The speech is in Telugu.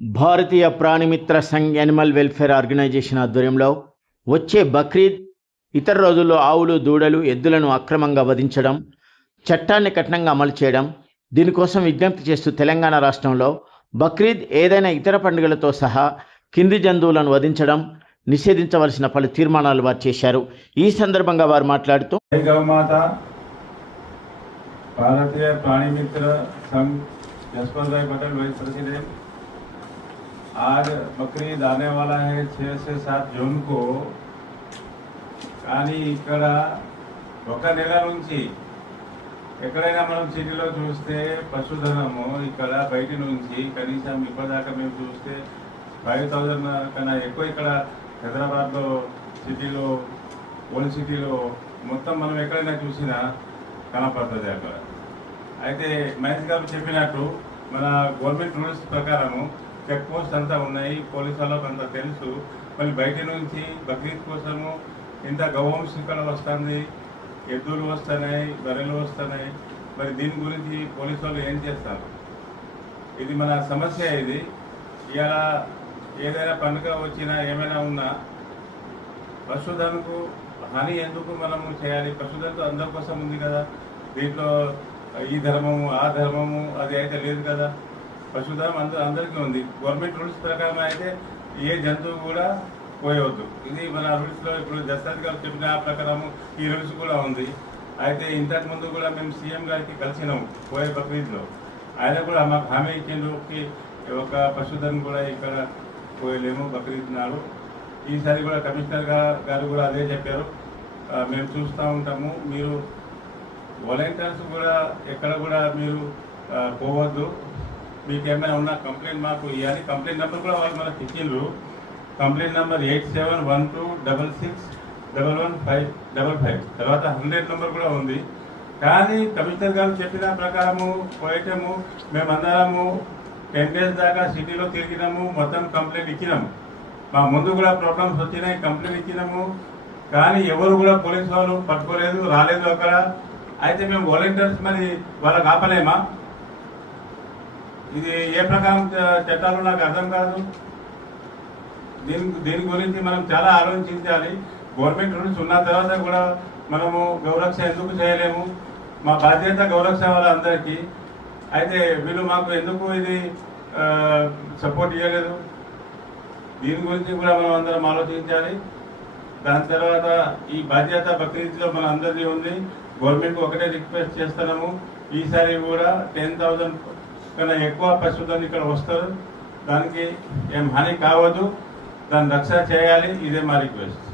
Bharatiya Pranimitra Sangh animal welfare organization ఆధ్వర్యంలో వచ్చే బక్రీద్ ఇతర రోజుల్లో ఆవులు దూడలు ఎద్దులను అక్రమంగా వధించడం చట్టాన్ని కఠినంగా అమలు చేయడం దీనికోసం విజ్ఞప్తి చేస్తూ తెలంగాణ రాష్ట్రంలో బక్రీద్ ఏదైనా ఇతర పండుగలతో సహా కింది జంతువులను వధించడం నిషేధించవలసిన పలు తీర్మానాలు వారు చేశారు. ఈ సందర్భంగా వారు మాట్లాడుతూ భారతీయ ప్రాణిమిత్ర సంఘ్ పటేల్ వైస్ ప్రెసిడెంట్ आज बकरीद आने वाला है छः से सात జూన్ को కానీ ఇక్కడ ఒక నెల నుంచి ఎక్కడైనా మనం సిటీలో చూస్తే పశుధనము ఇక్కడ బయట నుంచి కనీసం ఇప్పటిదాకా మేము చూస్తే ఫైవ్ థౌజండ్ కన్నా ఎక్కువ ఇక్కడ హైదరాబాద్లో సిటీలో ఓల్డ్ సిటీలో మొత్తం మనం ఎక్కడైనా చూసినా కనపడుతుంది అక్కడ అయితే మహేష్ గారు చెప్పినట్టు మన గవర్నమెంట్ రూల్స్ ప్రకారము చెక్ పోస్ట్ అంతా ఉన్నాయి పోలీసు వాళ్ళకి అంతా తెలుసు. మళ్ళీ బయట నుంచి బక్రీద్ కోసము ఇంత గౌవంశ ఇక్కడ వస్తుంది. ఎద్దులు వస్తున్నాయి బర్రెలు వస్తున్నాయి. మరి దీని గురించి పోలీసు వాళ్ళు ఏం చేస్తారు? ఇది మన సమస్య ఇది. ఇవాళ ఏదైనా పండుగ వచ్చినా ఏమైనా ఉన్నా పశుధనకు హాని ఎందుకు మనము చేయాలి? పశుధనతో అందరి కోసం ఉంది కదా. దీంట్లో ఈ ధర్మము ఆ ధర్మము అది అయితే లేదు కదా. పశుధనం అందరూ అందరికీ ఉంది. గవర్నమెంట్ రూల్స్ ప్రకారం అయితే ఏ జంతువు కూడా పోయవద్దు. ఇది మన రూల్స్లో ఇప్పుడు దశరథ్ గారు చెప్పిన ఆ ఈ రూల్స్ కూడా ఉంది. అయితే ఇంతకు ముందు కూడా మేము సీఎం గారికి కలిసినాము పోయే బక్రీద్లో. ఆయన కూడా మాకు హామీ ఇచ్చేందుకు ఒక పశుధన్ కూడా ఇక్కడ పోయలేము బక్రీద్ నాడు. ఈసారి కూడా కమిషనర్ గారు కూడా అదే చెప్పారు. మేము చూస్తూ ఉంటాము. మీరు వాలంటీర్స్ కూడా ఎక్కడ కూడా మీరు పోవద్దు. మీకు ఏమైనా ఉన్న కంప్లైంట్ మాకు ఇవ్వాలి. కంప్లైంట్ నెంబర్ కూడా వాళ్ళు మనకు ఇచ్చిండ్రు. Complaint number eight seven one two double six double one five double five తర్వాత హండ్రెడ్ నెంబర్ కూడా ఉంది. కానీ కమిషనర్ గారు చెప్పిన ప్రకారము పోయటము మేమందరము టెన్ డేస్ దాకా సిటీలో తిరిగినాము మొత్తం కంప్లైంట్ ఇచ్చినాము. మా ముందు కూడా ప్రాబ్లమ్స్ వచ్చినాయి కంప్లైంట్ ఇచ్చినాము. కానీ ఎవరు కూడా పోలీసు వాళ్ళు పట్టుకోలేదు రాలేదు అక్కడ. అయితే మేము వాలంటీర్స్ మరి వాళ్ళకి ఆపలేమా? ఇది ఏ ప్రకారం చ- చట్టాలు నాకు అర్థం కాదు. దీని దీని గురించి మనం చాలా ఆలోచించాలి. గవర్నమెంట్ రూల్స్ ఉన్న తర్వాత కూడా మనము గౌరక్ష ఎందుకు చేయలేము? మా బాధ్యత గౌరక్ష వాళ్ళందరికీ అయితే వీళ్ళు మాకు ఎందుకు ఇది సపోర్ట్ చేయలేదు దీని గురించి కూడా మనం అందరం ఆలోచించాలి. దాని తర్వాత ఈ బాధ్యత బక్రీద్లో మన అందరిది ఉంది. గవర్నమెంట్ ఒకటే రిక్వెస్ట్ చేస్తున్నాము. ఈసారి కూడా టెన్ థౌజండ్ కన్నా ఎక్కువ పశువులను ఇక్కడ వస్తారు. దానికి ఏం హాని కావద్దు. దాన్ని రక్షణ చేయాలి. ఇదే మా రిక్వెస్ట్.